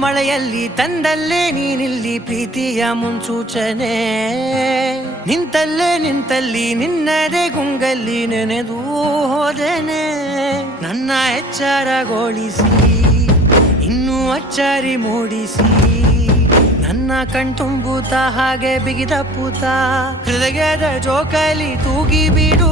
ಮಳೆಯಲ್ಲಿ ತಂದಲ್ಲೇ ನೀನಿಲ್ಲಿ ಪ್ರೀತಿಯ ಮುನ್ಸೂಚನೆ ನಿಂತಲ್ಲಿ ನಿನ್ನದೇ ಗುಂಗಲ್ಲಿ ನೆನೆದು ಹೋದನೆ ನನ್ನ ಎಚ್ಚರಗೊಳಿಸಿ ಇನ್ನೂ ಅಚ್ಚರಿ ಮೂಡಿಸಿ ನನ್ನ ಕಣ್ತುಂಬುತ್ತ ಹಾಗೆ ಬಿಗಿದ ಪೂತ ಹೃದಯದ ಜೋಕಾಲಿ ತೂಗಿ ಬಿಡು